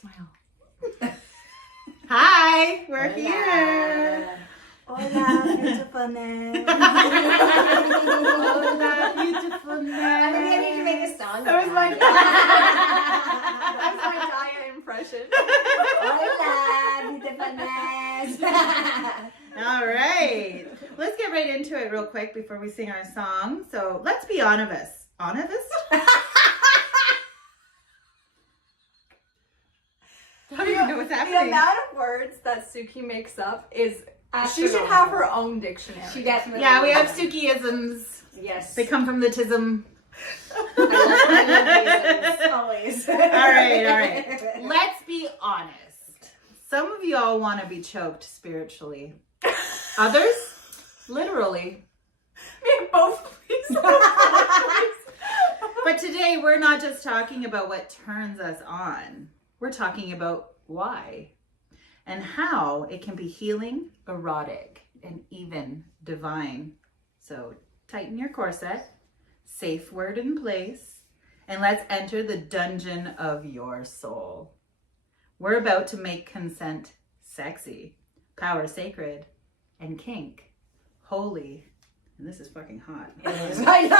Smile. Hi, we're Hola. here. Hola, beautifulness. Hola, beautifulness. I think I need to make a song. That was my That's my Daya impression. Hola, beautifulness. All right. Let's get right into it real quick before we sing our song. So let's be honest. Honest? I don't even know what's The happening. amount of words that Suki makes up is, she should Astronomical. have her own dictionary. She definitely. Yeah, we have will. Suki-isms. Yes. They come from the tism. I love always. All right. Let's be honest. Some of y'all want to be choked spiritually. Others, literally. Me both, please. But today we're not just talking about what turns us on. We're talking about why and how it can be healing, erotic, and even divine. So tighten your corset, safe word in place, and let's enter the dungeon of your soul. We're about to make consent sexy, power sacred, and kink holy. And this is fucking hot. I know.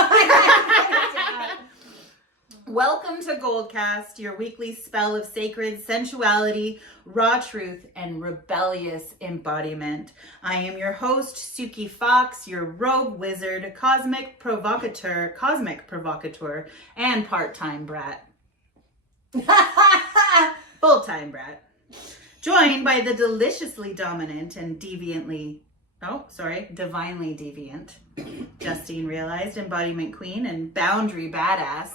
Welcome to Goldcast, your weekly spell of sacred sensuality, raw truth, and rebellious embodiment. I am your host, Suki Fox, your rogue wizard, cosmic provocateur, and part-time brat. Full-time brat. Joined by the deliciously dominant and divinely deviant, Justine Realized, embodiment queen and boundary badass,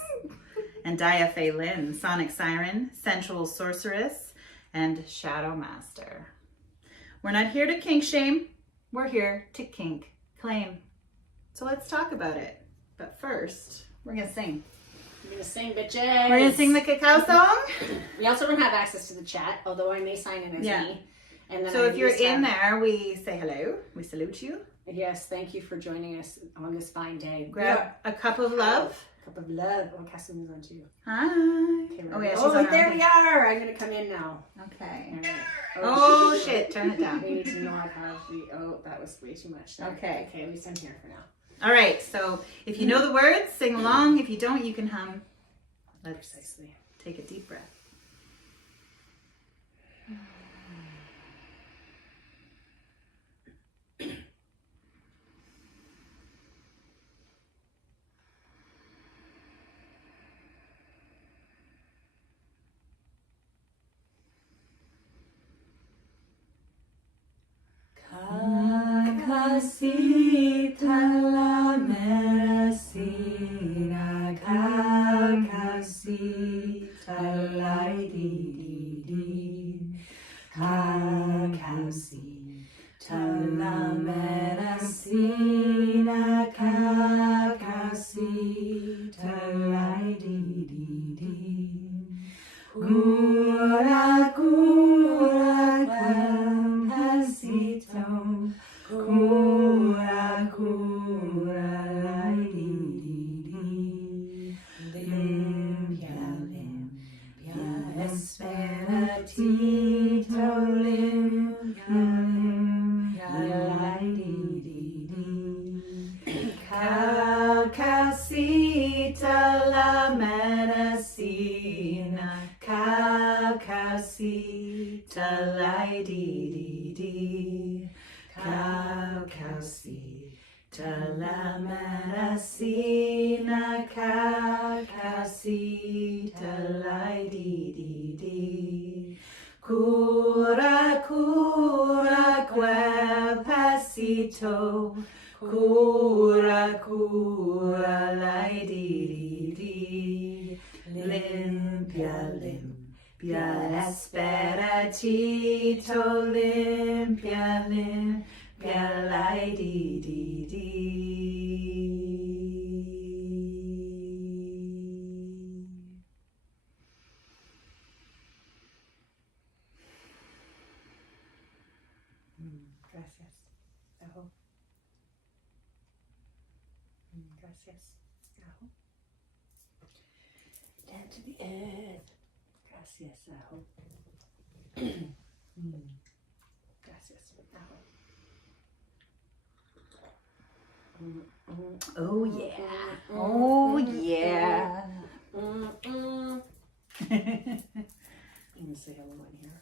and Daya Faye Lynn, sonic siren, sensual sorceress, and shadow master. We're not here to kink shame, we're here to kink claim. So let's talk about it. But first, we're gonna sing. I'm gonna sing, bitches. We're gonna sing the cacao song. We also don't have access to the chat, although I may sign in as me. And then So I if you're used to in have- there, we say hello, we salute you. Yes, thank you for joining us on this fine day. Grab a cup of love. Cup of love. Oh, Cassie's on too. Hi. Okay, Oh yeah, she's oh, on her there own. we are. I'm gonna come in now. Okay. All right. Oh shit, turn it We down. need to not have the. Oh, that was way too much. There. Okay. Okay, at least I'm here for now. All right, so if you know the words, sing along. If you don't, you can hum. Let's Precisely. take a deep breath. Kakasita la merasina, kakasita la di. Kakasita la merasina, kakasita la di. Cura, pasito. Cura, lai di. Limpia, esperatito, limpia, lai di. Cacasita la medicina, cacasita lai di. Cacasita la medicina, cacasita lai di. Cura, quel pasito. Cura, lai di. Limpia, esperatito, limpia, lai di. Gracias. Aho. Gracias. Aho. Down to the earth. Gracias. Gracias. Oh yeah. Oh yeah. Let me say hello in here.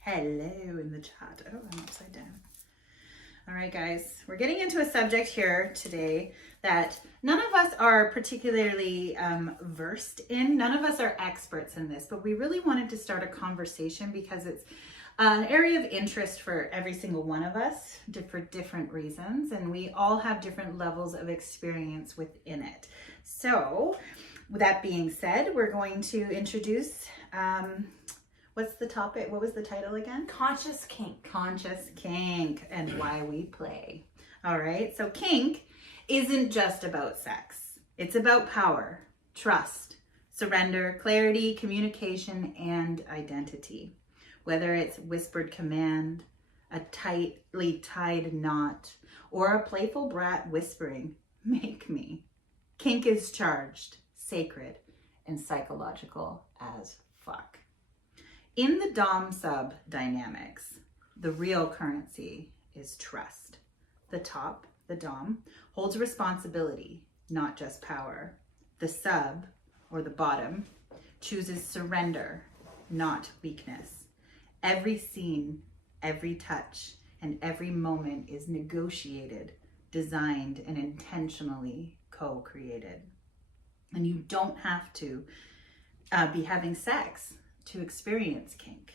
Hello in the chat. Oh, I'm upside down. All right, guys, we're getting into a subject here today that none of us are particularly versed in. None of us are experts in this, but we really wanted to start a conversation because it's an area of interest for every single one of us for different reasons, and we all have different levels of experience within it. So, with that being said, we're going to introduce what's the topic? What was the title again? Conscious kink. Conscious kink and why we play. All right. So kink isn't just about sex. It's about power, trust, surrender, clarity, communication, and identity. Whether it's whispered command, a tightly tied knot, or a playful brat whispering, "Make me." Kink is charged, sacred, and psychological as fuck. In the Dom-Sub dynamics, the real currency is trust. The top, the Dom, holds responsibility, not just power. The sub, or the bottom, chooses surrender, not weakness. Every scene, every touch, and every moment is negotiated, designed, and intentionally co-created. And you don't have to be having sex to experience kink.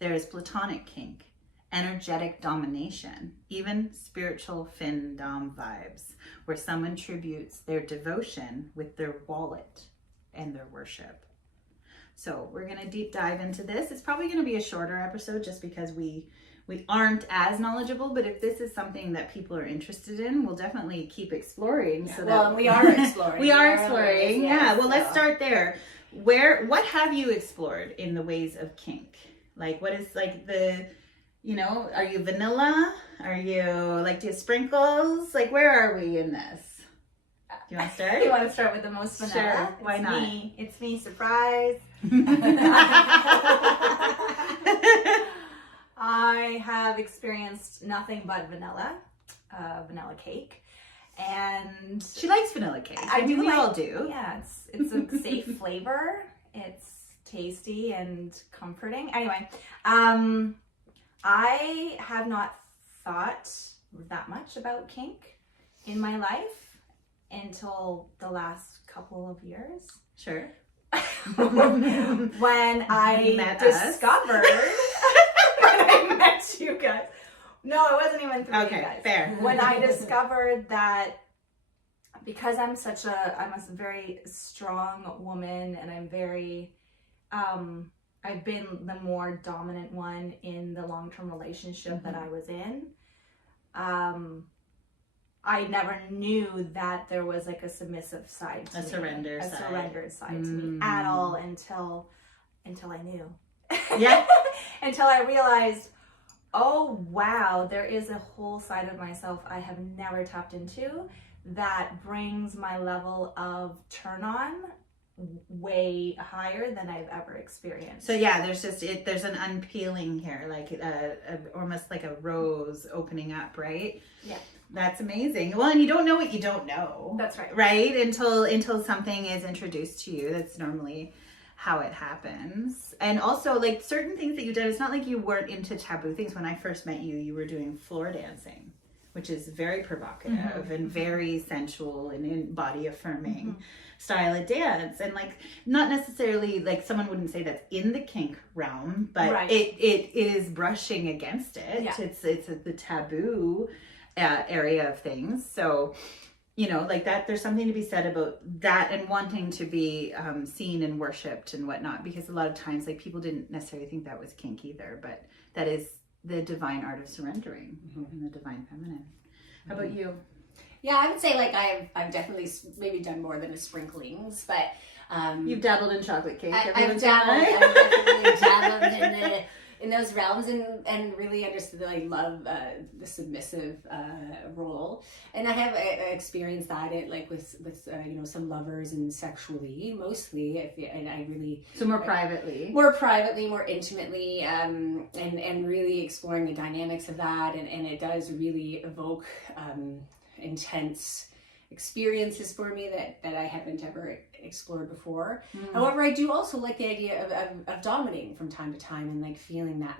There is platonic kink, energetic domination, even spiritual fin-dom vibes, where someone tributes their devotion with their wallet and their worship. So we're going to deep dive into this. It's probably going to be a shorter episode just because we aren't as knowledgeable, but if this is something that people are interested in, we'll definitely keep exploring. Yeah, so well, that and we are exploring. we are exploring. Yeah. Well, so. let's start there. What have you explored in the ways of kink? Like, what is like the, are you vanilla? Are you like, do you have sprinkles? Like, where are we in this? Do you want to start? You want to start with the most vanilla? Sure. Why not? It's me, surprise. I have experienced nothing but vanilla cake. And She likes vanilla cake. I mean, we all do. Yeah, it's a safe flavor. It's tasty and comforting. Anyway, I have not thought that much about kink in my life until the last couple of years. Sure. When I discovered when I met you guys. No, it wasn't even through you guys. Fair. When I discovered that because I'm a very strong woman, and I'm very, I've been the more dominant one in the long-term relationship that I was in. I never knew that there was like a submissive side to me. Surrendered side to me at all until I knew. Yeah. Until I realized, oh wow, there is a whole side of myself I have never tapped into that brings my level of turn on way higher than I've ever experienced. So yeah, there's an unpeeling here, like almost like a rose opening up, right? Yeah. That's amazing. Well, and you don't know what you don't know. That's right. Right? Until something is introduced to you. That's normally how it happens. And also, like, certain things that you did, it's not like you weren't into taboo things. When I first met you, you were doing floor dancing, which is very provocative and very sensual and body affirming style of dance. And like, not necessarily like someone wouldn't say that's in the kink realm, but it is brushing against it. Yeah. It's the taboo area of things. So, like that, there's something to be said about that and wanting to be seen and worshipped and whatnot, because a lot of times, like, people didn't necessarily think that was kink either, but that is the divine art of surrendering and the divine feminine. How about you? Yeah, I would say like I've definitely maybe done more than a sprinklings, but you've dabbled in chocolate cake. I've definitely dabbled in those realms and really understood that I love the submissive role. And I have experienced that with you know, some lovers and sexually mostly. And I really So more privately, more intimately, and really exploring the dynamics of that. And it does really evoke intense experiences for me that I haven't ever explored before. However, I do also like the idea of dominating from time to time, and like feeling that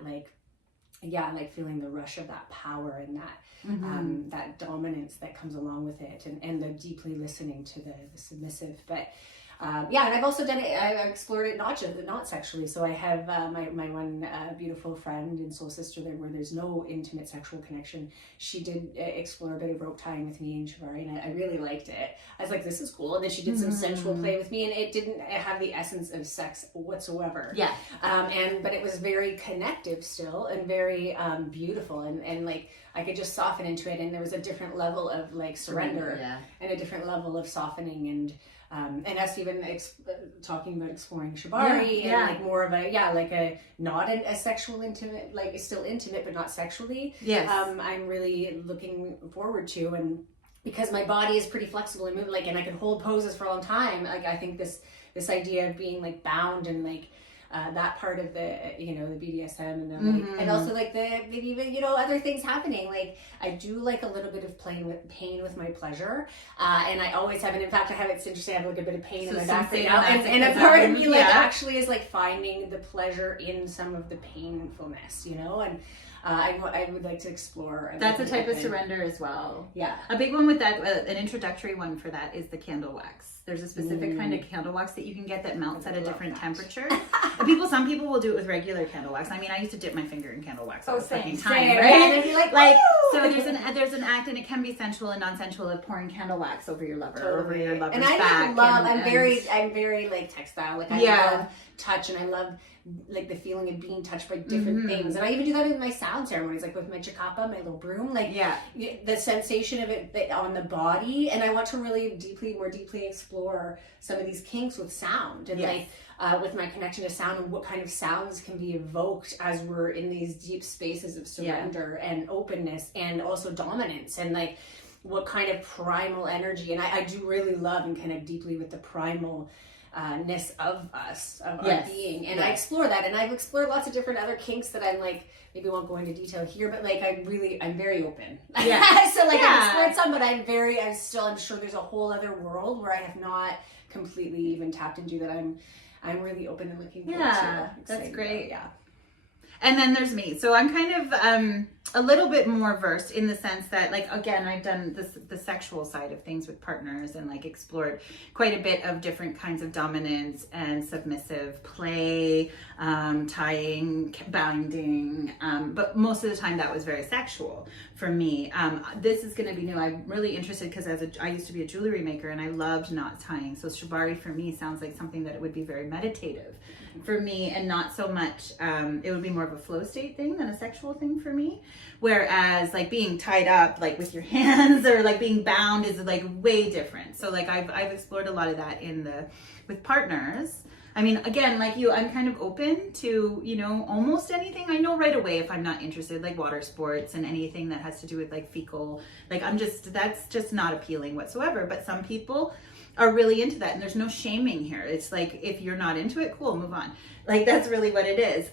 feeling the rush of that power and that that dominance that comes along with it, and the deeply listening to the submissive. But and I've also done it. I've explored it not sexually. So I have my one beautiful friend and soul sister there, where there's no intimate sexual connection. She did explore a bit of rope tying with me and shibari, and I really liked it. I was like, this is cool. And then she did some sensual play with me, and it didn't have the essence of sex whatsoever. Yeah. But it was very connective still, and very beautiful, and like I could just soften into it, and there was a different level of like surrender, and a different level of softening, and us even talking about exploring shibari, and like more of a not a sexual intimate, like still intimate but not sexually. Yes. I'm really looking forward to, and because my body is pretty flexible and moving, and I can hold poses for a long time. Like I think this idea of being like bound and like that part of the the BDSM and also like maybe even other things happening. Like I do like a little bit of pain with my pleasure, and I always have. And in fact, it's interesting. I have like a bit of pain in my back right now, and a part of me actually is like finding the pleasure in some of the painfulness, and I would like to explore. That's a type of surrender as well. Yeah. A big one with that, an introductory one for that is the candle wax. There's a specific kind of candle wax that you can get that melts at a different temperature. And some people will do it with regular candle wax. I mean, I used to dip my finger in candle wax all the fucking time, right? And then be like so there's an act, and it can be sensual and non-sensual, of pouring candle wax over your lover, or over your lover's back. I'm very like textile. Like I love touch, and I love like the feeling of being touched by different things. And I even do that in my sound ceremonies, like with my chikapa, my little broom, like the sensation of it on the body. And I want to really more deeply explore some of these kinks with sound, and with my connection to sound, and what kind of sounds can be evoked as we're in these deep spaces of surrender and openness, and also dominance, and like what kind of primal energy. And I do really love and connect deeply with the primal ness of us, of our being, and I explore that. And I've explored lots of different other kinks that I'm like, maybe won't go into detail here, but like I'm very open. So like I've explored some, but I'm sure there's a whole other world where I have not completely even tapped into, that I'm really open and looking forward to. That's great. About. And then there's me. So I'm kind of a little bit more versed in the sense that, like, again, I've done the sexual side of things with partners, and like explored quite a bit of different kinds of dominance and submissive play, tying, binding. But most of the time that was very sexual for me. This is going to be new. I'm really interested because I used to be a jewelry maker, and I loved knot tying. So shibari for me sounds like something that it would be very meditative for me, and not so much, it would be more of a flow state thing than a sexual thing for me. Whereas like being tied up like with your hands, or like being bound, is like way different. So like I've explored a lot of that with partners. I mean, again, like you, I'm kind of open to, almost anything. I know right away if I'm not interested, like water sports and anything that has to do with like fecal, like that's just not appealing whatsoever. But some people are really into that, and there's no shaming here. It's like, if you're not into it, cool, move on. Like that's really what it is.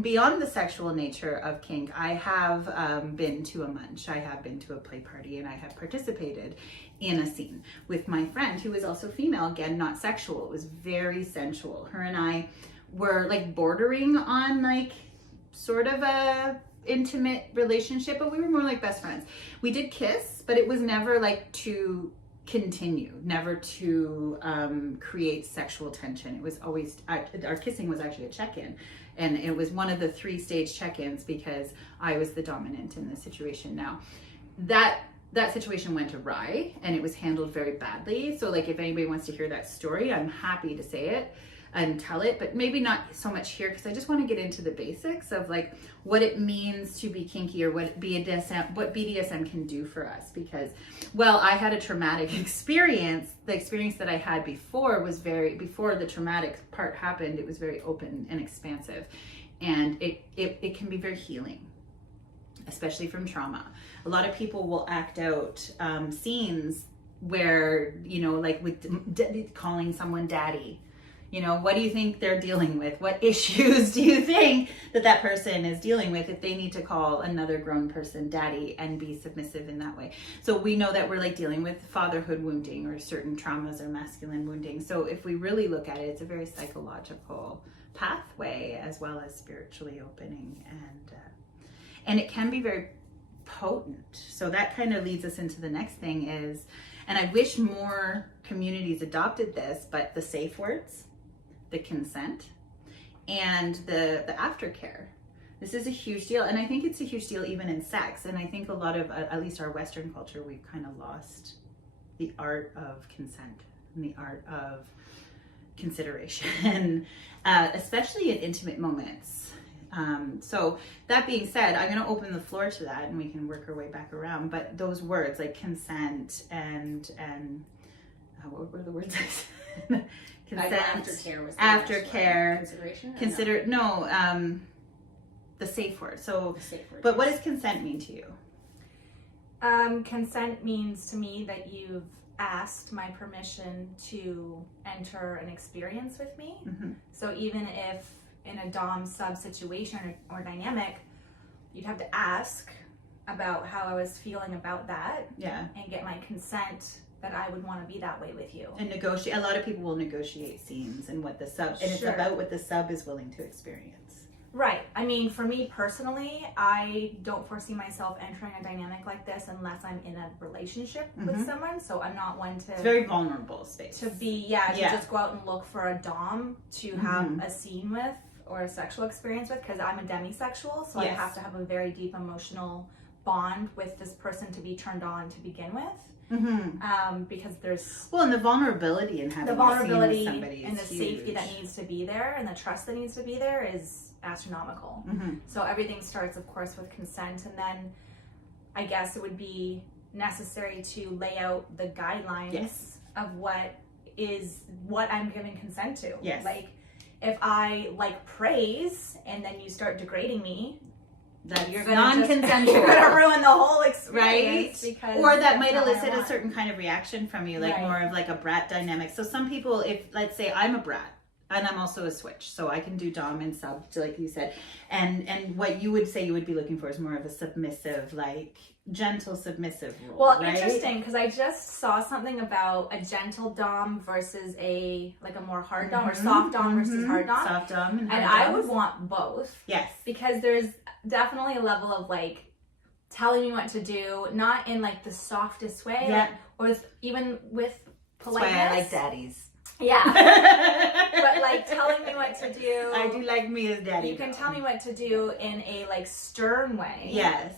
Beyond the sexual nature of kink, I have been to a munch, I have been to a play party, and I have participated in a scene with my friend who was also female, again, not sexual. It was very sensual. Her and I were like bordering on like sort of a intimate relationship, but we were more like best friends. We did kiss, but it was never like to continue, never to create sexual tension. It was always, our kissing was actually a check-in, and it was one of the 3-stage check-ins because I was the dominant in the situation. Now that situation went awry, and it was handled very badly. So like if anybody wants to hear that story, I'm happy to say it. and tell it, but maybe not so much here, because I just want to get into the basics of like what it means to be kinky, or what BDSM can do for us. Because, well, I had a traumatic experience. The experience that I had before the traumatic part happened, it was very open and expansive, and it can be very healing, especially from trauma. A lot of people will act out scenes where, you know, like with calling someone daddy. You know, what do you think they're dealing with? What issues do you think that person is dealing with if they need to call another grown person daddy and be submissive in that way? So we know that we're like dealing with fatherhood wounding or certain traumas or masculine wounding. So if we really look at it, it's a very psychological pathway, as well as spiritually opening, and it can be very potent. So that kind of leads us into the next thing is, and I wish more communities adopted this, but the safe words, the consent, and the aftercare. This is a huge deal, and I think it's a huge deal even in sex. And I think a lot of, at least our Western culture, we've kind of lost the art of consent and the art of consideration, especially in intimate moments. So that being said, I'm going to open the floor to that, and we can work our way back around. But those words like consent and what were the words I said? Consent, aftercare, consideration, the safe word. So, but what does consent mean to you? Consent means to me that you've asked my permission to enter an experience with me. Mm-hmm. So even if in a dom sub situation or dynamic, you'd have to ask about how I was feeling about that, and get my consent that I would want to be that way with you. And negotiate. A lot of people will negotiate scenes and what the sub, and it's about what the sub is willing to experience. Right. I mean, for me personally, I don't foresee myself entering a dynamic like this unless I'm in a relationship with someone. So I'm not one to... It's very vulnerable space. To be, to just go out and look for a dom to have a scene with or a sexual experience with, because I'm a demisexual, so I have to have a very deep emotional bond with this person to be turned on to begin with. Because there's and the vulnerability and having the vulnerability somebody and the huge. Safety that needs to be there and the trust that needs to be there is astronomical. So everything starts, of course, with consent, and then I guess it would be necessary to lay out the guidelines of what I'm giving consent to. Like if I like praise and then you start degrading me, that you're non-consensual. You're gonna ruin the whole experience, right? Because or that might elicit a certain kind of reaction from you, like more of like a brat dynamic. So some people, if let's say I'm a brat and I'm also a switch, so I can do dom and sub, like you said, and what you would say you would be looking for is more of a submissive, like gentle submissive role. Well, right? Interesting, because I just saw something about a gentle dom versus a more hard dom, or soft dom versus hard dom. Soft dom and hard doms. I would want both. Yes, because there's definitely a level of like telling me what to do, not in like the softest way, or even with politeness. That's why I like daddies. Yeah. But like telling me what to do. I do like me as daddy. You can tell me what to do in a like stern way. Yes.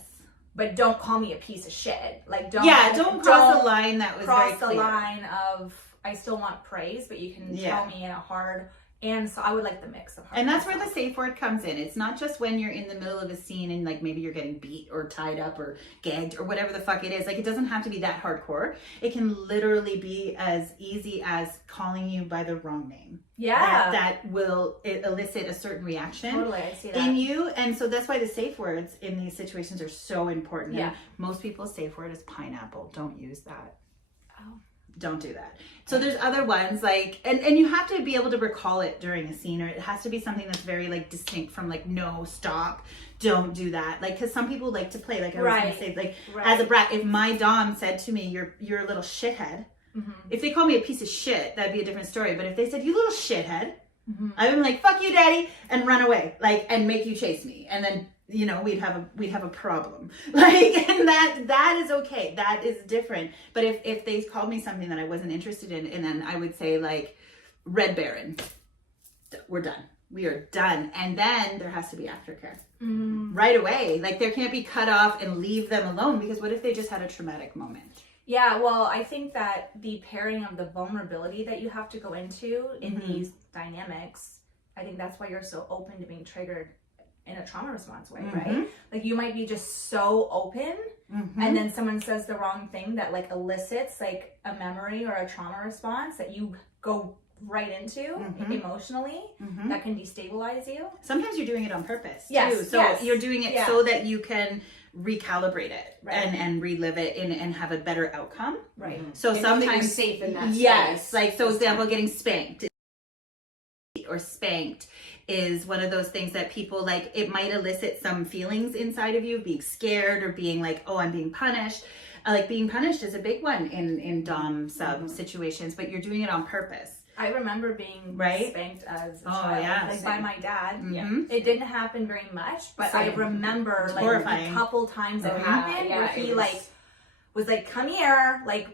But don't call me a piece of shit. Like don't cross the line that was very clear. Cross the line of I still want praise, but you can tell me in a hard. And so I would like the mix of hard. And that's where the safe word comes in. It's not just when you're in the middle of a scene and like maybe you're getting beat or tied up or gagged or whatever the fuck it is. Like it doesn't have to be that hardcore. It can literally be as easy as calling you by the wrong name. Yeah. That will elicit a certain reaction. Totally, I see that. In you. And so that's why the safe words in these situations are so important. Yeah. And most people's safe word is pineapple. Don't use that. Oh. Don't do that. So there's other ones like, and you have to be able to recall it during a scene, or it has to be something that's very like distinct from like, no, stop, don't do that. Like, cause some people like to play, like I was gonna say, like as a brat, if my dom said to me, you're a little shithead, if they call me a piece of shit, that'd be a different story. But if they said, you little shithead, I would be like, fuck you, daddy, and run away, like, and make you chase me. And then, you know, we'd have a problem. Like, and that is okay. That is different. But if they called me something that I wasn't interested in, and then I would say like, Red Baron, we're done. We are done. And then there has to be aftercare right away. Like there can't be cut off and leave them alone, because what if they just had a traumatic moment? Yeah, well, I think that the pairing of the vulnerability that you have to go into in these dynamics, I think that's why you're so open to being triggered in a trauma response way, right? Like you might be just so open and then someone says the wrong thing that like elicits like a memory or a trauma response that you go right into emotionally that can destabilize you. Sometimes you're doing it on purpose Yes, too. So yes. you're doing it Yeah. so that you can recalibrate it Right. and relive it and have a better outcome. Right. So You know that you're sometimes safe in that yes, space. like so example, getting spanked or spanked is one of those things that people like, it might elicit some feelings inside of you, being scared or being like, oh, I'm being punished. Like being punished is a big one in dom sub situations, but you're doing it on purpose. I remember being Right? spanked as a Oh, child, yeah, like same. by my dad. Mhm. It didn't happen very much, but I Same. remember It's like horrifying. a couple times it Yeah, happened yeah, where it he was- was like, "Come here, like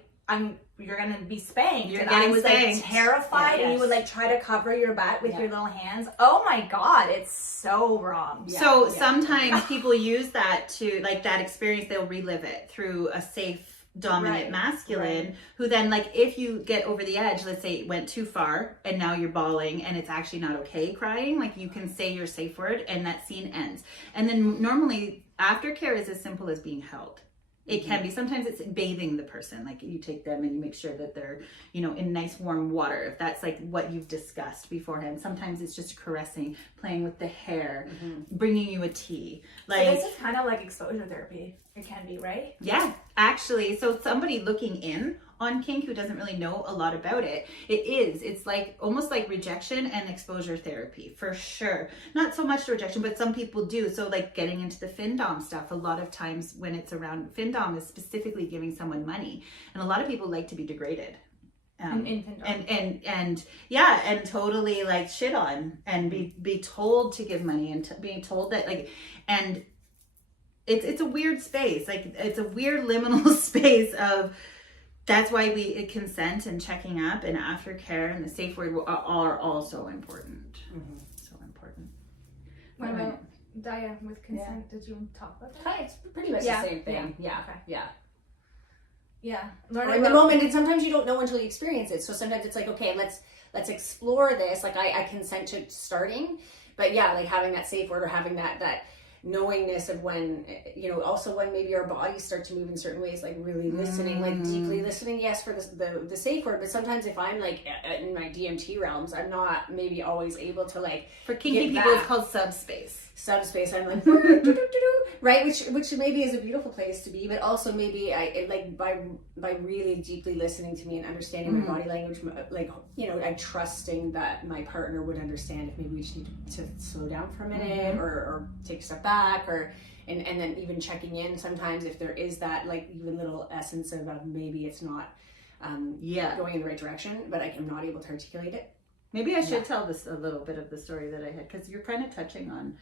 you're gonna be spanked," You're and getting I was spanked. like terrified, Yeah, and you would yes. like try to cover your butt with Yeah. your little hands. Oh my god, it's so wrong. Yeah. So sometimes people use that to like that experience, they'll relive it through a safe dominant Right, masculine right. who then like if you get over the edge, let's say it went too far and now you're bawling and it's actually not okay crying, like you can say your safe word and that scene ends. And then normally aftercare is as simple as being held. It can be. Sometimes it's bathing the person. Like you take them and you make sure that they're, you know, in nice warm water. If that's like what you've discussed beforehand. Sometimes it's just caressing, playing with the hair, bringing you a tea. Like So this is kind of like exposure therapy. It can be, right? yeah, actually. So somebody looking in on kink who doesn't really know a lot about it, it's like almost like rejection and exposure therapy for sure. Not so much the rejection, but some people do. So like getting into the findom stuff, a lot of times when it's around findom is specifically giving someone money. And a lot of people like to be degraded. In Findom. And yeah, and totally like shit on and be told to give money and being told that like, and it's a weird space. Like it's a weird liminal space of, that's why consent and checking up and aftercare and the safe word are all so important. So important. What about Daya with consent? Did you talk about that? It's pretty much Yeah. the same thing. Yeah. Okay. Yeah. Yeah. Or Learning in the about- moment, and sometimes you don't know until you experience it. So sometimes it's like, okay, let's explore this. Like I consent to starting, but yeah, like having that safe word or having that knowingness of when, you know, also when maybe our bodies start to move in certain ways, like really listening, like deeply listening. Yes, for the safe word, but sometimes if I'm like in my DMT realms, I'm not maybe always able to like For kinky get people, back. it's called subspace. Subspace. I'm like right, which maybe is a beautiful place to be, but also maybe by really deeply listening to me and understanding my body language, like, you know, I'm trusting that my partner would understand if maybe we just need to slow down for a minute or take a step back or and then even checking in sometimes if there is that like even little essence of maybe it's not going in the right direction, but I'm not able to articulate it. Maybe I should tell this a little bit of the story that I had, because you're kind of touching on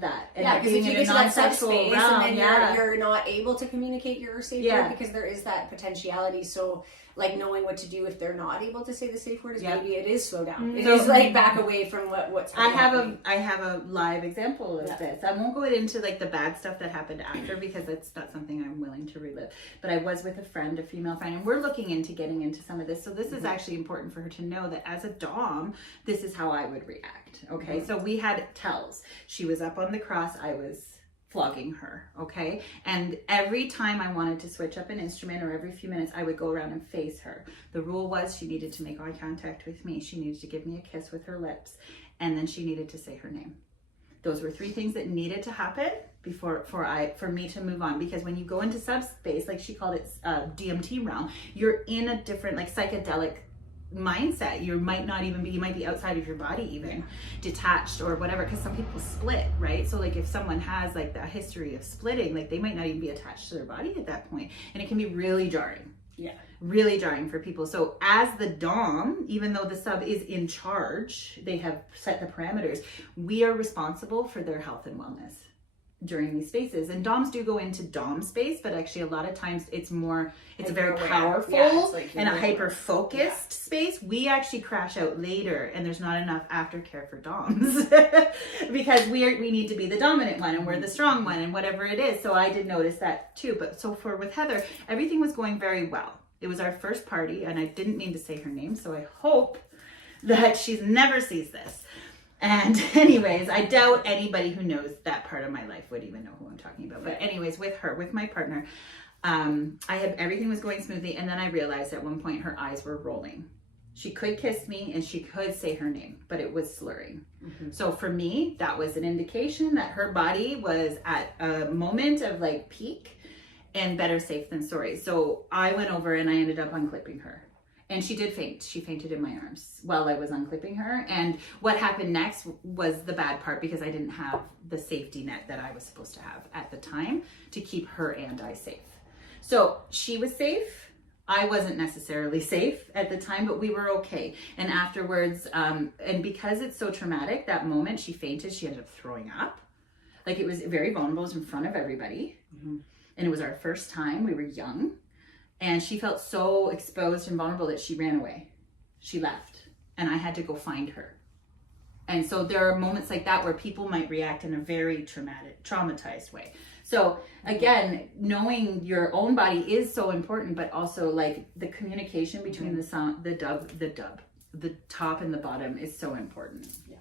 that. And Yeah, that because being if you in a get to that non-sexual subspace realm, and then you're not able to communicate your safe word because there is that potentiality. So like knowing what to do if they're not able to say the safe word is maybe it is slow down. It is like back away from what's happening. I have a live example of this. I won't go into like the bad stuff that happened after because it's not something I'm willing to relive. But I was with a friend, a female friend, and we're looking into getting into some of this. So this is actually important for her to know that as a dom, this is how I would react. Okay, so we had tells. She was up on the cross. I was flogging her, okay? And every time I wanted to switch up an instrument or every few minutes, I would go around and face her. The rule was she needed to make eye contact with me. She needed to give me a kiss with her lips, and then she needed to say her name. Those were 3 things that needed to happen for me to move on. Because when you go into subspace, like she called it DMT realm, you're in a different like psychedelic mindset. You might be outside of your body, even detached or whatever, because some people split, right? So like if someone has like a history of splitting, like they might not even be attached to their body at that point, and it can be really jarring. Really jarring for people. So as the dom, even though the sub is in charge, they have set the parameters, we are responsible for their health and wellness. during these spaces. And doms do go into dom space, but actually a lot of times it's more, it's a very Hyper-aware. powerful It's like and a you're hyper-focused space. We actually crash out later, and there's not enough aftercare for doms because we need to be the dominant one and we're the strong one and whatever it is. So I did notice that too. But so with Heather, everything was going very well. It was our first party, and I didn't mean to say her name, so I hope that she never sees this. And anyways, I doubt anybody who knows that part of my life would even know who I'm talking about. But anyways, with her, with my partner, everything was going smoothly. And then I realized at one point her eyes were rolling. She could kiss me and she could say her name, but it was slurring. Mm-hmm. So for me, that was an indication that her body was at a moment of like peak and better safe than sorry. So I went over and I ended up unclipping her. And she did faint. She fainted in my arms while I was unclipping her. And what happened next was the bad part, because I didn't have the safety net that I was supposed to have at the time to keep her and I safe. So she was safe. I wasn't necessarily safe at the time, but we were okay. And afterwards, and because it's so traumatic, that moment she fainted, she ended up throwing up. Like, it was very vulnerable. It was in front of everybody. Mm-hmm. And it was our first time. We were young. And she felt so exposed and vulnerable that she ran away. She left. And I had to go find her. And so there are moments like that where people might react in a very traumatized way. So again, knowing your own body is so important, but also like the communication between the top and the bottom is so important. Yeah.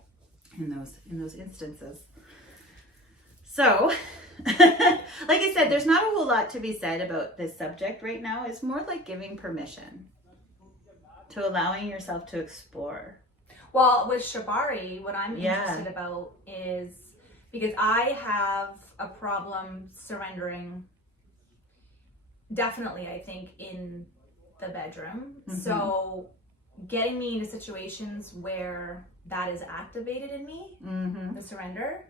In those instances. So, like I said, there's not a whole lot to be said about this subject right now. It's more like giving permission to allowing yourself to explore. Well, with Shibari, what I'm interested about is, because I have a problem surrendering, definitely, I think, in the bedroom. Mm-hmm. So getting me into situations where that is activated in me, mm-hmm. the surrender,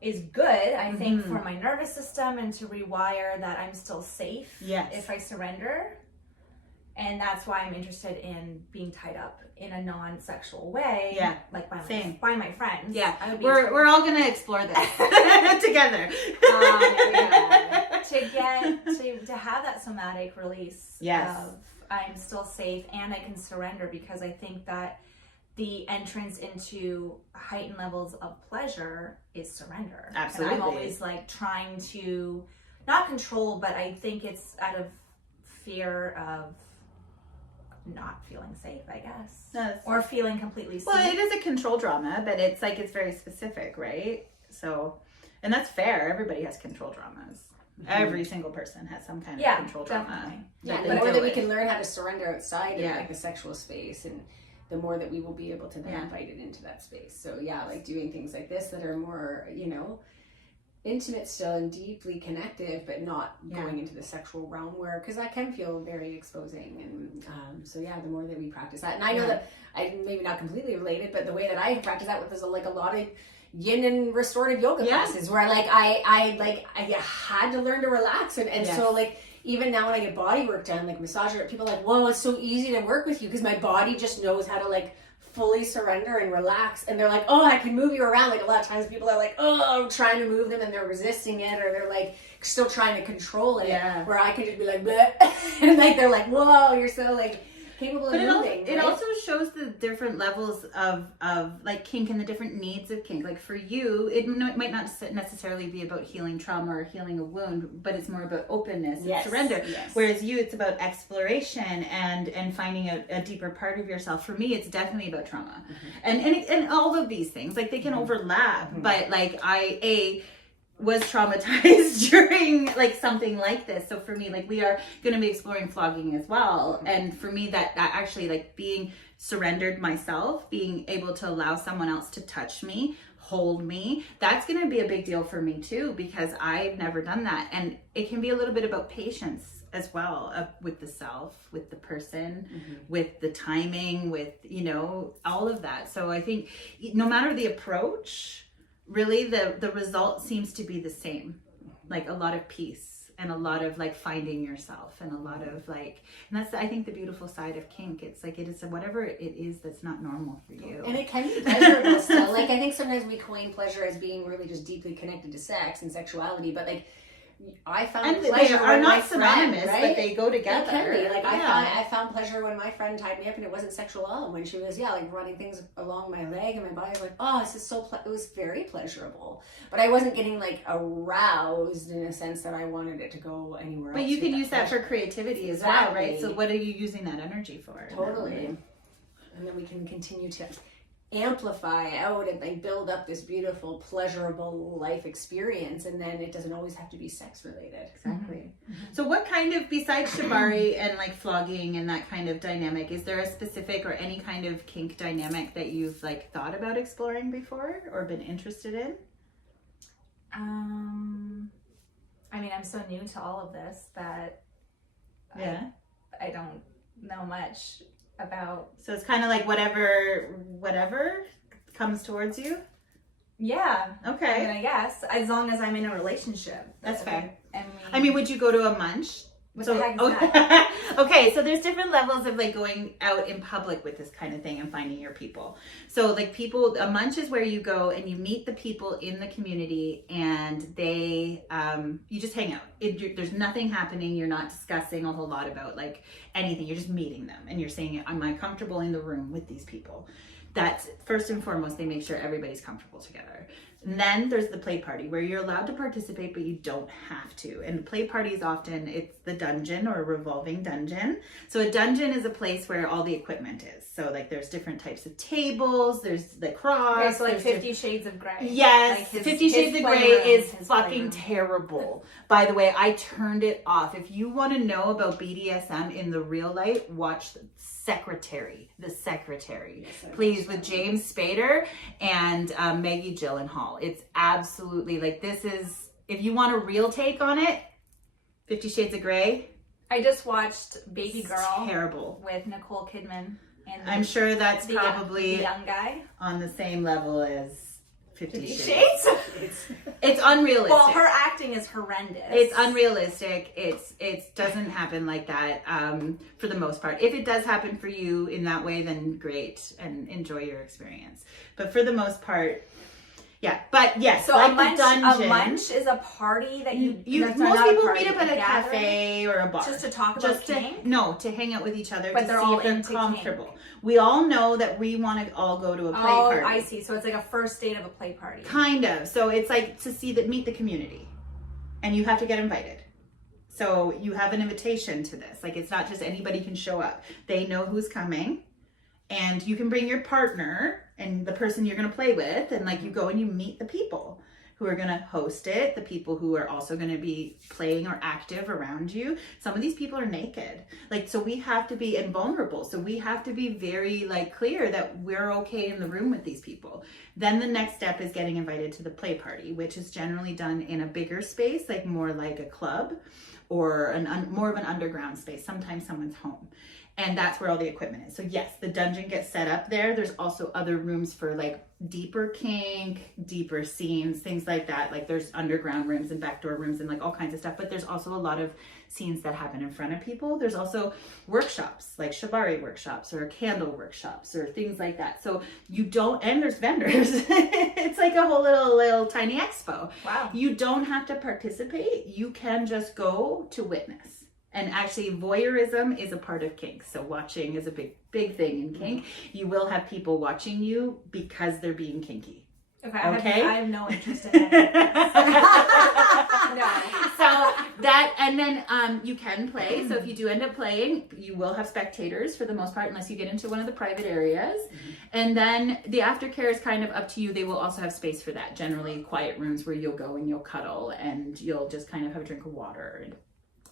is good, I think, for my nervous system and to rewire that I'm still safe if I surrender. And that's why I'm interested in being tied up in a non-sexual way, like by my friends. Yeah, we're all gonna explore this together. To have that somatic release of I'm still safe and I can surrender, because I think that the entrance into heightened levels of pleasure is surrender. Absolutely. And I'm always like trying to not control, but I think it's out of fear of not feeling safe, I guess. Or feeling completely safe. Well, it is a control drama, but it's like, it's very specific, right? So, and that's fair. Everybody has control dramas. Mm-hmm. Every single person has some kind of control drama. Yeah, the more that we can learn how to surrender outside of like the sexual space, and the more that we will be able to then invite it into that space. So like doing things like this that are more, intimate still and deeply connective, but not going into the sexual realm, where, because that can feel very exposing. And the more that we practice that, and I know that I maybe not completely related, but the way that I practice that with is like a lot of yin and restorative yoga classes, where like I had to learn to relax, and so like even now when I get body work done, like massage, people are like, whoa, it's so easy to work with you, because my body just knows how to like fully surrender and relax. And they're like, oh, I can move you around. Like a lot of times people are like, oh, I'm trying to move them, and they're resisting it, or they're like still trying to control it. Yeah. Where I can just be like, bleh. And like they're like, whoa, you're so like capable of moving. It also shows the different levels of like kink and the different needs of kink. Like for you, it might not necessarily be about healing trauma or healing a wound, but it's more about openness and surrender. Yes. Whereas you, it's about exploration and finding a deeper part of yourself. For me, it's definitely about trauma. Mm-hmm. And all of these things, like they can overlap, but like I was traumatized during like something like this. So for me, like we are going to be exploring flogging as well. And for me, that actually like being surrendered myself, being able to allow someone else to touch me, hold me, that's going to be a big deal for me too, because I've never done that. And it can be a little bit about patience as well, with the self, with the person, with the timing, with, all of that. So I think no matter the approach, really the result seems to be the same, like a lot of peace and a lot of like finding yourself, and a lot of like, and that's, I think, the beautiful side of kink. It's like, it is whatever it is that's not normal for you. And it can be pleasurable still. Like, I think sometimes we coin pleasure as being really just deeply connected to sex and sexuality, but like, I found and pleasure they are when not my synonymous, friend, right? but they go together. It can be. Like, yeah. I found pleasure when my friend tied me up, and it wasn't sexual at all. When she was, like running things along my leg and my body, I was like, oh, this is so, it was very pleasurable. But I wasn't getting like aroused in a sense that I wanted it to go anywhere else. But you can use that for creativity as well, right? Exactly. So what are you using that energy for? Totally. And then we can continue to amplify out and like build up this beautiful, pleasurable life experience, and then it doesn't always have to be sex related. Exactly. So what kind of, besides shibari and like flogging and that kind of dynamic, is there a specific or any kind of kink dynamic that you've like thought about exploring before or been interested in? I mean, I'm so new to all of this that I don't know much about. So it's kind of like whatever comes towards you. Yeah. Okay. I mean, I guess as long as I'm in a relationship. That's fair. I mean, would you go to a munch? What the heck is that? Okay, so there's different levels of like going out in public with this kind of thing and finding your people. So like a munch is where you go and you meet the people in the community, and they, you just hang out. There's nothing happening. You're not discussing a whole lot about like anything. You're just meeting them, and you're saying, am I comfortable in the room with these people? That's first and foremost. They make sure everybody's comfortable together. And then there's the play party, where you're allowed to participate, but you don't have to. And the play party is often, it's the dungeon or a revolving dungeon. So a dungeon is a place where all the equipment is. So like there's different types of tables, there's the cross. Okay, so like 50 Shades of Grey. Yes, like 50 Shades of Grey is fucking terrible. By the way, I turned it off. If you want to know about BDSM in the real light, watch The Secretary. Please, with James Spader and Maggie Gyllenhaal. It's absolutely like, this is, if you want a real take on it, 50 Shades of Grey. I just watched Baby Girl. Terrible. With Nicole Kidman. And I'm sure that's the probably the young guy on the same level as 50 Shades. It's unrealistic. Well, her acting is horrendous. It's unrealistic. It doesn't happen like that for the most part. If it does happen for you in that way, then great, and enjoy your experience. But for the most part, yeah. But yes, so like a munch is a party that you most people meet up at a cafe or a bar just to talk about kink. To hang out with each other, but to they're see all if they're into comfortable. kink. We all know that we want to all go to a play party. Oh, I see. So it's like a first date of a play party. Kind of. So it's like to meet the community, and you have to get invited. So you have an invitation to this. Like, it's not just anybody can show up. They know who's coming, and you can bring your partner and the person you're going to play with, and like you go and you meet the people who are going to host it, the people who are also going to be playing or active around you. Some of these people are naked. Like, so we have to be invulnerable. So we have to be very like clear that we're okay in the room with these people. Then the next step is getting invited to the play party, which is generally done in a bigger space, like more like a club or more of an underground space, sometimes someone's home. And that's where all the equipment is. So yes, the dungeon gets set up there. There's also other rooms for like deeper kink, deeper scenes, things like that. Like there's underground rooms and backdoor rooms and like all kinds of stuff. But there's also a lot of scenes that happen in front of people. There's also workshops, like shibari workshops or candle workshops or things like that. So and there's vendors. It's like a whole little tiny expo. Wow. You don't have to participate. You can just go to witness. And actually, voyeurism is a part of kink. So watching is a big thing in kink. You will have people watching you because they're being kinky. Okay. I have no interest in it. No. So that, and then you can play. So if you do end up playing, you will have spectators for the most part, unless you get into one of the private areas. And then the aftercare is kind of up to you. They will also have space for that. Generally, quiet rooms where you'll go and you'll cuddle and you'll just kind of have a drink of water and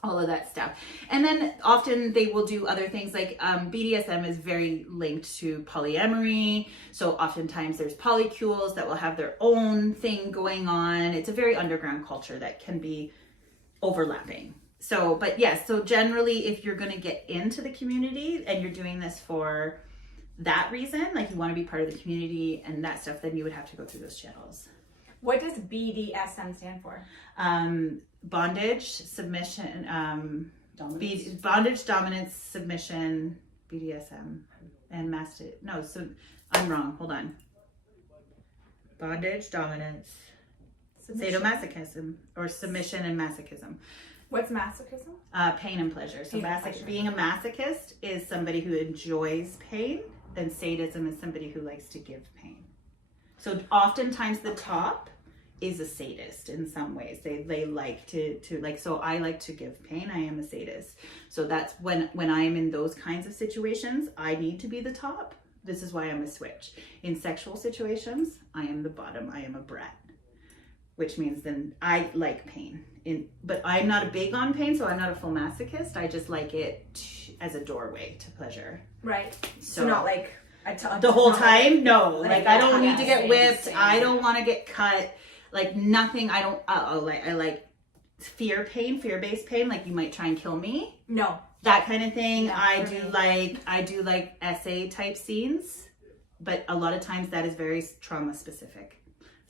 all of that stuff. And then often they will do other things like BDSM is very linked to polyamory. So oftentimes there's polycules that will have their own thing going on. It's a very underground culture that can be overlapping. So, but yes, so generally if you're going to get into the community and you're doing this for that reason, like you want to be part of the community and that stuff, then you would have to go through those channels. What does BDSM stand for? Bondage, submission, Dominance. bondage, dominance, submission, BDSM, and I'm wrong. Hold on. Bondage, dominance, sadomasochism, or submission and masochism. What's masochism? Pain and pleasure. So Pleasure. being a masochist is somebody who enjoys pain, and sadism is somebody who likes to give pain. So oftentimes the top is a sadist in some ways. They like to like, so I like to give pain. I am a sadist. So that's when I am in those kinds of situations, I need to be the top. This is why I'm a switch. In sexual situations, I am the bottom. I am a brat. Which means then I like pain. But I'm not big on pain, so I'm not a full masochist. I just like it as a doorway to pleasure. Right. So not like the whole time. Like, no, like I don't need to get whipped. Same. I don't want to get cut. Like nothing. I don't. I like fear-based pain. Like you might try and kill me. No. That kind of thing. Yeah, I do like essay type scenes, but a lot of times that is very trauma specific.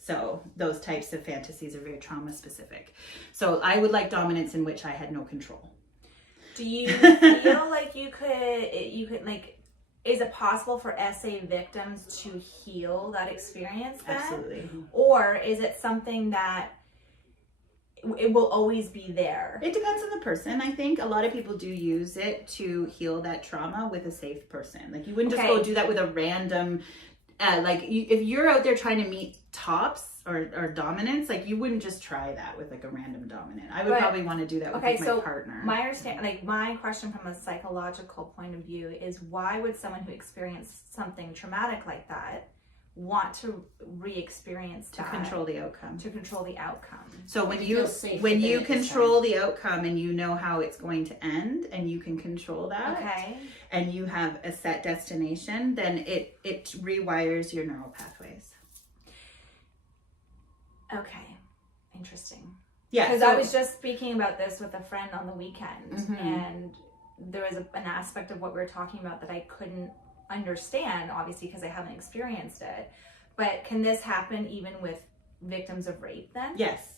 So those types of fantasies are very trauma specific. So I would like dominance in which I had no control. Do you feel like you could like, is it possible for SA victims to heal that experience then? Absolutely. Or is it something that it will always be there? It depends on the person. I think a lot of people do use it to heal that trauma with a safe person. Like you wouldn't just go do that with a random, if you're out there trying to meet tops or dominance, like you wouldn't just try that with like a random dominant. I would probably want to do that with my partner. My question from a psychological point of view is, why would someone who experienced something traumatic like that want to re-experience to control the outcome? To control the outcome. So when you control the outcome and you know how it's going to end and you can control that, and you have a set destination, then it rewires your neural pathways. Okay, interesting. Yeah, because I was just speaking about this with a friend on the weekend, and there was an aspect of what we were talking about that I couldn't understand, obviously, because I haven't experienced it. But can this happen even with victims of rape then? Yes.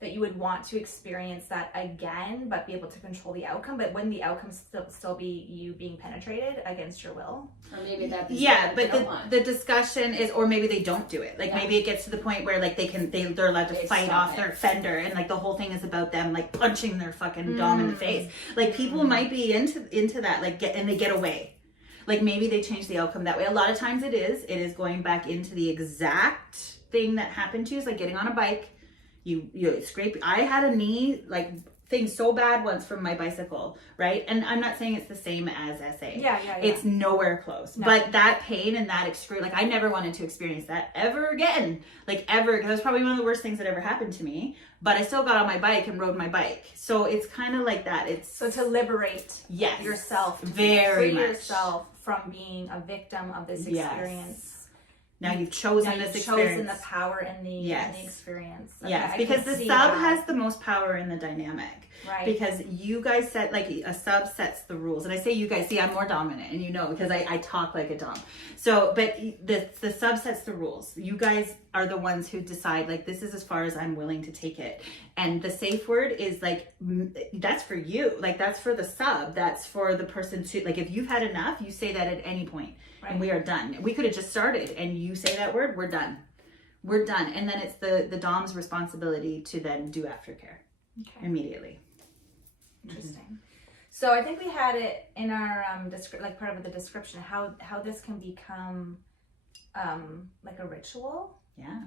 That you would want to experience that again, but be able to control the outcome, but wouldn't the outcome still be you being penetrated against your will? Or maybe that. Yeah, but the discussion is, or maybe they don't do it. Like maybe it gets to the point where like they're allowed to fight off their offender, and like the whole thing is about them like punching their fucking dom in the face. Like people might be into that, like and they get away. Like maybe they change the outcome that way. A lot of times it is going back into the exact thing that happened to you. It's like getting on a bike. You scrape. I had a knee like thing so bad once from my bicycle, right? And I'm not saying it's the same as SA. Yeah. It's nowhere close. No. But that pain and that extreme, like I never wanted to experience that ever again. Like ever. Because it was probably one of the worst things that ever happened to me. But I still got on my bike and rode my bike. So it's kind of like that. It's so to liberate yourself. Very much. Yourself from being a victim of this experience. Now you've chosen this experience. Chosen the power in the experience. Okay, yes, because the sub has the most power in the dynamic. Right. Because you guys set, like a sub sets the rules. And I say you guys, see, I'm more dominant, and you know, because I talk like a dom. So, but the sub sets the rules. You guys are the ones who decide, like, this is as far as I'm willing to take it. And the safe word is like, that's for you. Like, that's for the sub. That's for the person to, like, if you've had enough, you say that at any point. Right. And we are done. We could have just started and you say that word, we're done. We're done. And then it's the dom's responsibility to then do aftercare immediately. Interesting. So I think we had it in our like part of the description how this can become like a ritual. Yeah.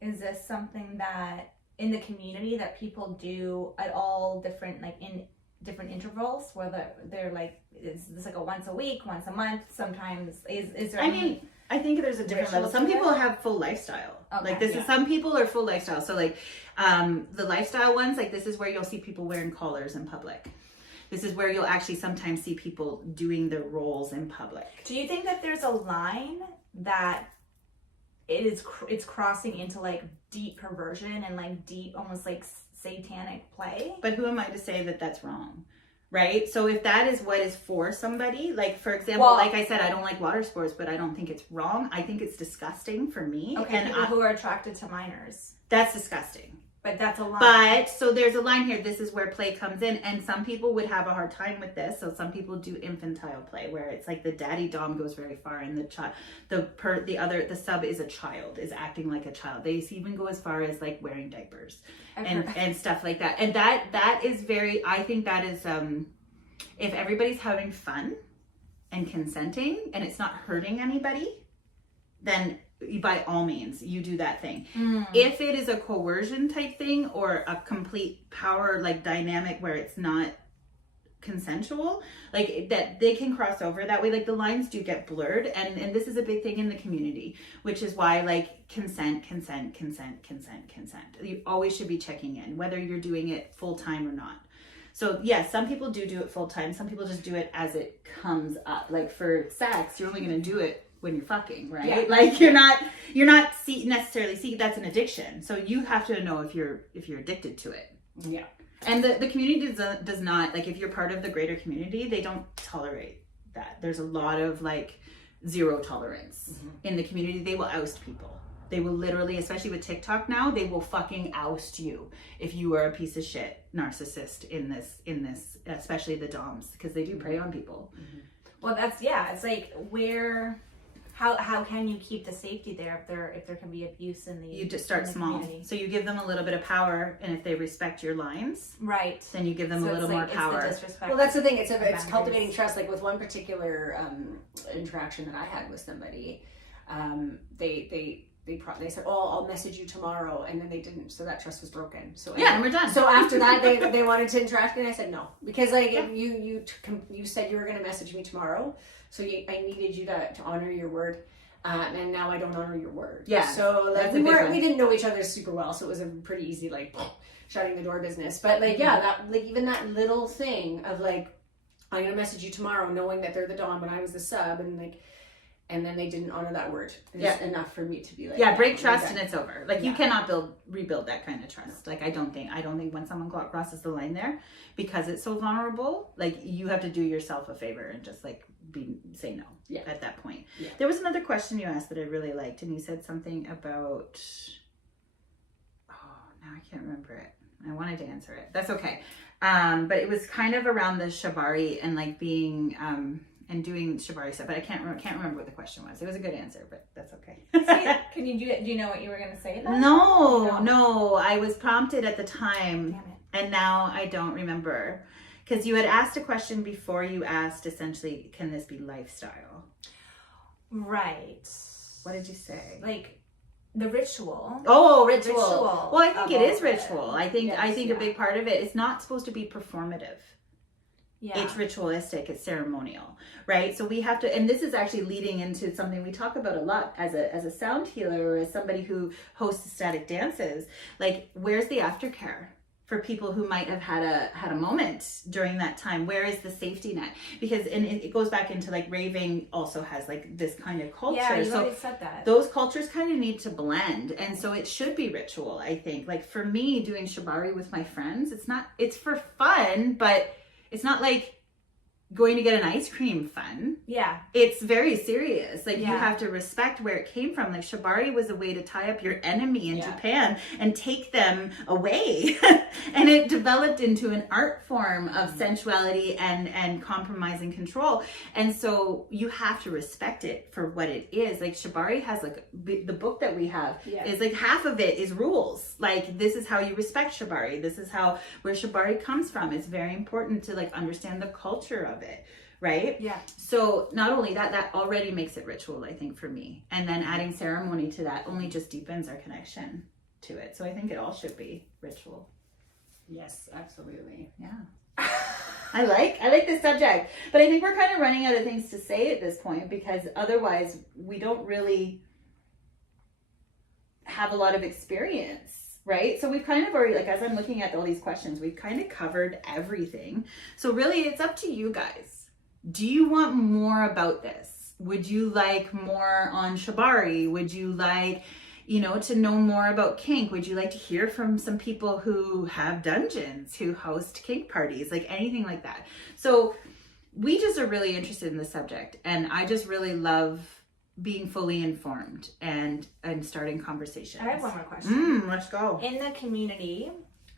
Is this something that in the community that people do at all different, like in different intervals, where they're like, is this like a once a week, once a month, sometimes is there I think there's a different level. Some people have full lifestyle. Okay, like this is, some people are full lifestyle. So like the lifestyle ones, like this is where you'll see people wearing collars in public. This is where you'll actually sometimes see people doing their roles in public. Do you think that there's a line that it's crossing into like deep perversion and like deep, almost like satanic play? But who am I to say that that's wrong? right? So if that is what is for somebody, like for example, like I said, I don't like water sports, but I don't think it's wrong. I think it's disgusting for me. Okay, and people who are attracted to minors. That's disgusting. But that's a line. But so there's a line here. This is where play comes in, and some people would have a hard time with this. So some people do infantile play, where it's like the daddy dom goes very far, and the sub is a child, is acting like a child. They even go as far as like wearing diapers and stuff like that. And that is very. I think that is if everybody's having fun and consenting, and it's not hurting anybody, then by all means you do that thing. If it is a coercion type thing or a complete power like dynamic where it's not consensual, like that, they can cross over that way. Like the lines do get blurred, and this is a big thing in the community, which is why like consent. You always should be checking in whether you're doing it full time or not. So yes, some people do it full time. Some people just do it as it comes up. Like for sex, you're only going to do it when you're fucking, right? Yeah. Like you're not necessarily see that's an addiction. So you have to know if you're addicted to it. Yeah. And the community does not, like if you're part of the greater community, they don't tolerate that. There's a lot of like zero tolerance in the community. They will oust people. They will literally, especially with TikTok now, they will fucking oust you if you are a piece of shit narcissist in this, especially the DOMs, because they do prey on people. Well, it's like how can you keep the safety there if there can be abuse in the you just start small community. So you give them a little bit of power, and if they respect your lines, right, then you give them a little more power. Well, that's the thing, it's cultivating trust. Like with one particular interaction that I had with somebody, they said, "Oh, I'll message you tomorrow," and then they didn't. So that trust was broken. So and we're done. So after that, they wanted to interact, and I said no, because like you said you were going to message me tomorrow, so I needed you to honor your word, and now I don't honor your word. Yeah. So like we didn't know each other super well, so it was a pretty easy like shutting the door business. But like that like even that little thing of like I'm going to message you tomorrow, knowing that they're the dom and I was the sub, and then they didn't honor that word. It's enough for me to be like, break trust and it's over. Like you cannot rebuild that kind of trust. Like I don't think when someone crosses the line there, because it's so vulnerable, like you have to do yourself a favor and just like say no at that point. Yeah. There was another question you asked that I really liked, and you said something about, now I can't remember it. I wanted to answer it. That's okay. But it was kind of around the shibari and like being, and doing shibari stuff, but I can't remember what the question was. It was a good answer, but that's okay. Do you know what you were going to say then? No, I was prompted at the time. Damn it. And now I don't remember, because you had asked a question before. You asked essentially, can this be lifestyle? Right. What did you say? Like the ritual. Oh, ritual. Well, I think it is ritual. I think a big part of it is not supposed to be performative. Yeah. It's ritualistic, it's ceremonial, right? So we have to, and this is actually leading into something we talk about a lot as a sound healer or as somebody who hosts ecstatic dances. Like, where's the aftercare for people who might have had a moment during that time? Where is the safety net? Because it goes back into like raving also has like this kind of culture. Yeah, you already said that. Those cultures kind of need to blend, and so it should be ritual. I think, like for me, doing shibari with my friends, it's for fun, but it's not like going to get an ice cream fun. Yeah. It's very serious. Like you have to respect where it came from. Like shibari was a way to tie up your enemy in Japan and take them away. And it developed into an art form of sensuality and compromise and control. And so you have to respect it for what it is. Like shibari has like the book that we have is like half of it is rules. Like this is how you respect shibari. This is where shibari comes from. It's very important to like understand the culture of it, right? Yeah. So not only that already makes it ritual, I think, for me. And then adding ceremony to that only just deepens our connection to it. So I think it all should be ritual. Yes, absolutely. Yeah. I like this subject, but I think we're kind of running out of things to say at this point, because otherwise we don't really have a lot of experience, right? So we've kind of already, like, as I'm looking at all these questions, we've kind of covered everything. So really it's up to you guys. Do you want more about this? Would you like more on shibari? Would you like, you know, to know more about kink? Would you like to hear from some people who have dungeons, who host kink parties, like anything like that? So we just are really interested in the subject, and I just really love being fully informed and starting conversations. I have one more question. Let's go. In the community,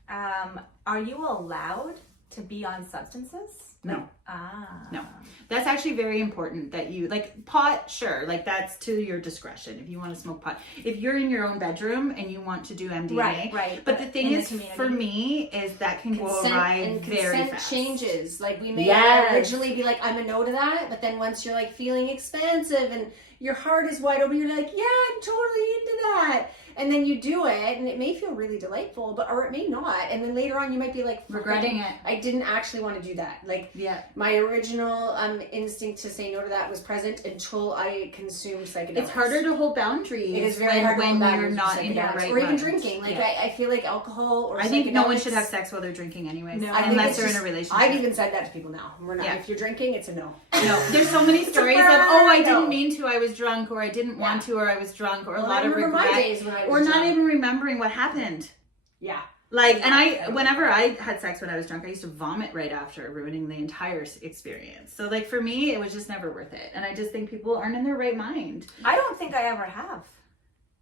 are you allowed to be on substances? No. Ah. No. That's actually very important that you, like, pot, sure, like that's to your discretion if you want to smoke pot. If you're in your own bedroom and you want to do MDMA. Right. But the thing is, for me, is that can go awry very consent fast. changes. Like, we may originally be like, I'm a no to that, but then once you're like feeling expansive and your heart is wide open, you're like, yeah, I'm totally into that. And then you do it, and it may feel really delightful, or it may not. And then later on, you might be like, regretting it. I didn't actually want to do that. Like, my original instinct to say no to that was present until I consumed psychedelics. It's harder to hold boundaries. It is very hard when you're not in your right or even mind. drinking. Like, I feel like alcohol or I think no one should have sex while they're drinking anyways, unless they're in a relationship. I've even said that to people now. We're not. If you're drinking, it's a no. No, there's so many stories of, I didn't mean to, I was drunk, or I didn't want to, or I was drunk, or a lot of regret. My days when I was or not drunk. even remembering what happened. Yeah. Like, and whenever I had sex when I was drunk, I used to vomit right after, ruining the entire experience. So, like, for me, it was just never worth it. And I just think people aren't in their right mind. I don't think I ever have.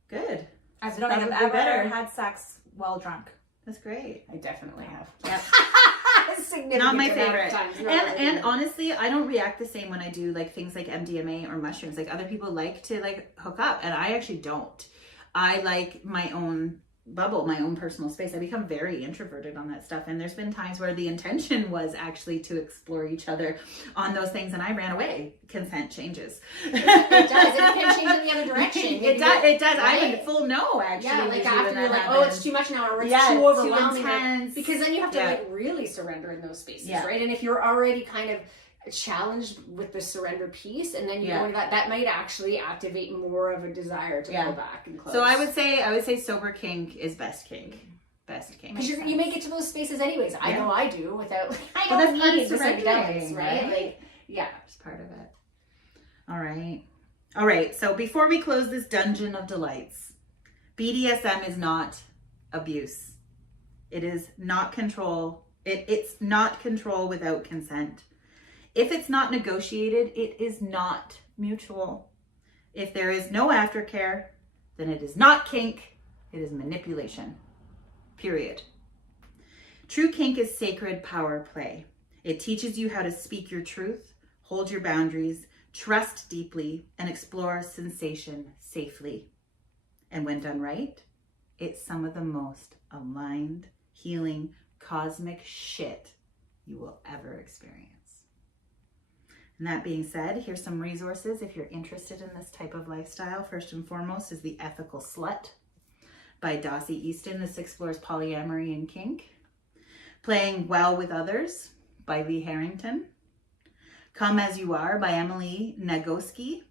Good. I don't think I've ever had sex while drunk. That's great. I definitely have. Yep. Not my favorite. And honestly, I don't react the same when I do like things like MDMA or mushrooms. Like, other people like to like hook up, and I actually don't. I like my own bubble, my own personal space. I become very introverted on that stuff, and there's been times where the intention was actually to explore each other on those things, and I ran away. Consent changes. It does. It can change in the other direction. It does. Right? I went full no, actually. Yeah, like after you're like, happens. it's too much now, or it's too overwhelming. Too intense. Because then you have to like really surrender in those spaces, right? And if you're already kind of challenged with the surrender piece, and then you go into that might actually activate more of a desire to pull back and close. So I would say sober kink is best kink. Because you make it to those spaces anyways. I know I do without. I well, don't need the psychedelics, right? Like, it's part of it. All right. So before we close this dungeon of delights, BDSM is not abuse. It is not control. It's not control without consent. If it's not negotiated, it is not mutual. If there is no aftercare, then it is not kink, it is manipulation. Period. True kink is sacred power play. It teaches you how to speak your truth, hold your boundaries, trust deeply, and explore sensation safely. And when done right, it's some of the most aligned, healing, cosmic shit you will ever experience. And that being said, here's some resources if you're interested in this type of lifestyle. First and foremost is The Ethical Slut by Dossie Easton. This explores polyamory and kink. Playing Well with Others by Lee Harrington. Come As You Are by Emily Nagoski.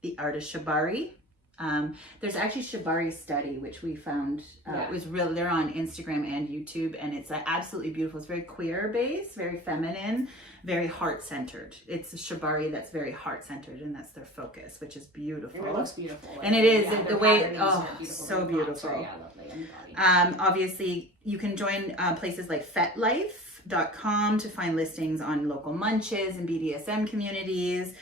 The Art of Shibari. There's actually Shibari Study, which we found it was really, they're on Instagram and YouTube, and it's absolutely beautiful. It's very queer based, very feminine, very heart centered. It's a Shibari that's very heart centered, and that's their focus, which is beautiful. It looks beautiful. And it is the way, beautiful, so beautiful. Lovely. Obviously, you can join places like FetLife.com to find listings on local munches and BDSM communities.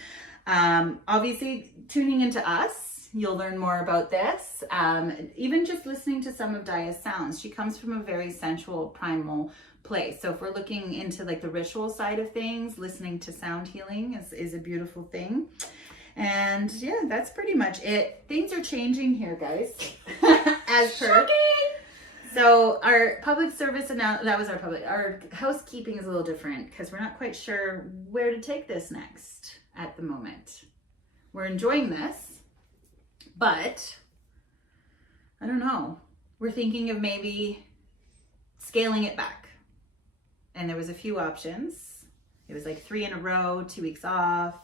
Obviously, tuning into us, you'll learn more about this. Even just listening to some of Daya's sounds, she comes from a very sensual, primal place. So if we're looking into like the ritual side of things, listening to sound healing is a beautiful thing. And yeah, that's pretty much it. Things are changing here, guys. As per. So our public service our housekeeping is a little different because we're not quite sure where to take this next at the moment. We're enjoying this. But, I don't know, we're thinking of maybe scaling it back. And there was a few options. It was like 3 in a row, 2 weeks off,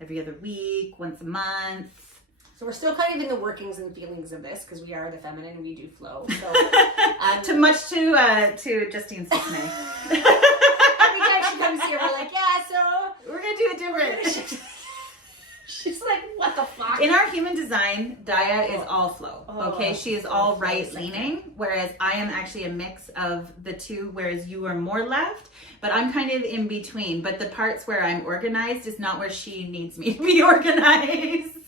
every other week, once a month. So we're still kind of in the workings and feelings of this because we are the feminine, we do flow. So too much to Justine's dismay. Every time she comes here, we're like, so we're gonna do it different. She's like, what the fuck? In our human design, Daya is all flow. Okay, she is all right leaning, whereas I am actually a mix of the two, whereas you are more left, but I'm kind of in between. But the parts where I'm organized is not where she needs me to be organized,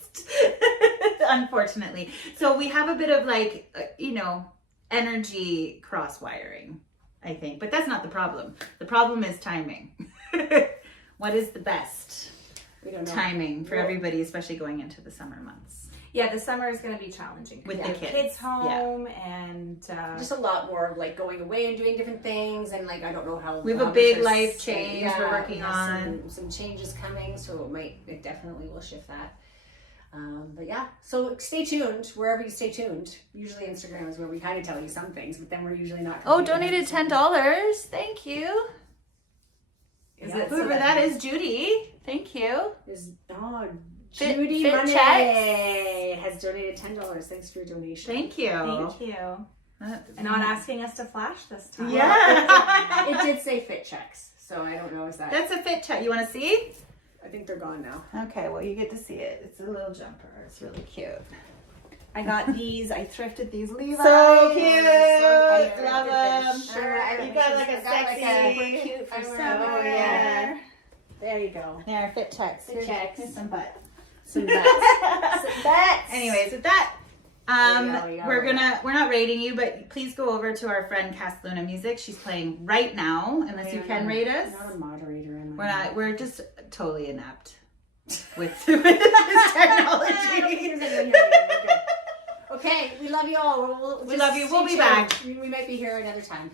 unfortunately. So we have a bit of like, energy cross wiring, I think, but that's not the problem. The problem is timing. What is the best timing for everybody, especially going into the summer months? Yeah, the summer is going to be challenging with the kids home and just a lot more like going away and doing different things, and like I don't know how we have a big life change we're working on. Some changes coming, so it definitely will shift that. But yeah, so stay tuned wherever you stay tuned. Usually Instagram is where we kind of tell you some things, but then we're usually not. Donated $10. Thank you. Whoever that is, Judy. Thank you. Judy Money has donated $10. Thanks for your donation. Thank you. Thank you. And not asking us to flash this time. Yeah. It did say fit checks, so I don't know if that. That's a fit check. You want to see? I think they're gone now. Okay, well you get to see it. It's a little jumper. It's really cute. I got these. I thrifted these Levi's. So cute. Love them. Sure, you got like a sexy. Cute for summer. summer. Yeah. There you go. There, fit checks. Fit checks. Here's some butt. Some butts. Some butts. Anyways, with that, we're not rating you, but please go over to our friend Cass Luna Music. She's playing right now, unless you can rate us. I'm not a moderator. We're just totally inept with this technology. Okay, we love you all. We love you. We'll be back. We might be here another time.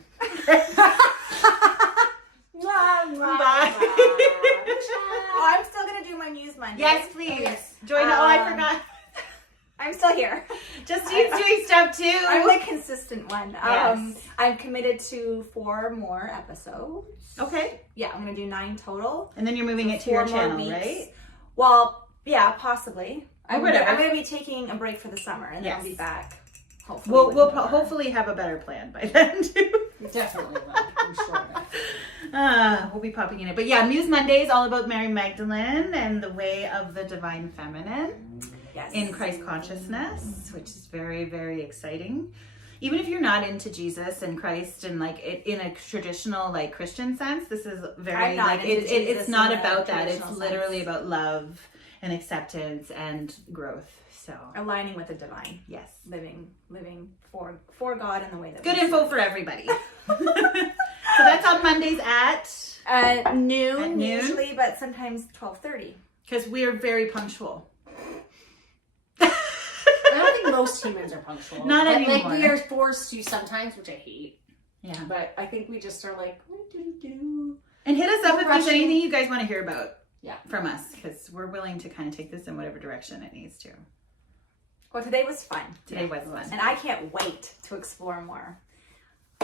Bye. Oh, I'm still gonna do my Muse Monday. Yes, please. Join. I forgot. I'm still here. Justine's doing stuff too. I'm the consistent one. Yes. I'm committed to 4 more episodes. Okay. Yeah, I'm gonna do 9 total. And then you're moving it to your channel, right? Well, yeah, possibly. I'm whatever. gonna be taking a break for the summer, and then I'll be back. Hopefully, we'll hopefully have a better plan by then too. Definitely will. I'm sure of it. We'll be popping in it. But yeah, Muse Monday is all about Mary Magdalene and the way of the divine feminine in Christ consciousness, which is very, very exciting. Even if you're not into Jesus and Christ and like it in a traditional like Christian sense, this is very like it's not about that. It's literally about love and acceptance and growth. So aligning with the divine. Yes. Living for God in the way that good info for everybody. So that's on Mondays at noon usually, but sometimes 12:30. Because we are very punctual. I don't think most humans are punctual. Not anymore. Like we are forced to sometimes, which I hate. Yeah. But I think we just are like, and hit us up if there's anything you guys want to hear about. Yeah. From us, because we're willing to kind of take this in whatever direction it needs to. Well, today was fun. Today was fun. And I can't wait to explore more.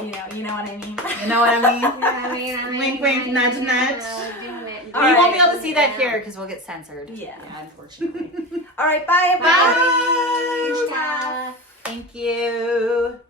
You know what I mean? You know what I mean? Wink, wink, nudge, nudge. We won't be able to see that here because we'll get censored. Yeah, unfortunately. All right, bye, everybody. Bye. Thank you.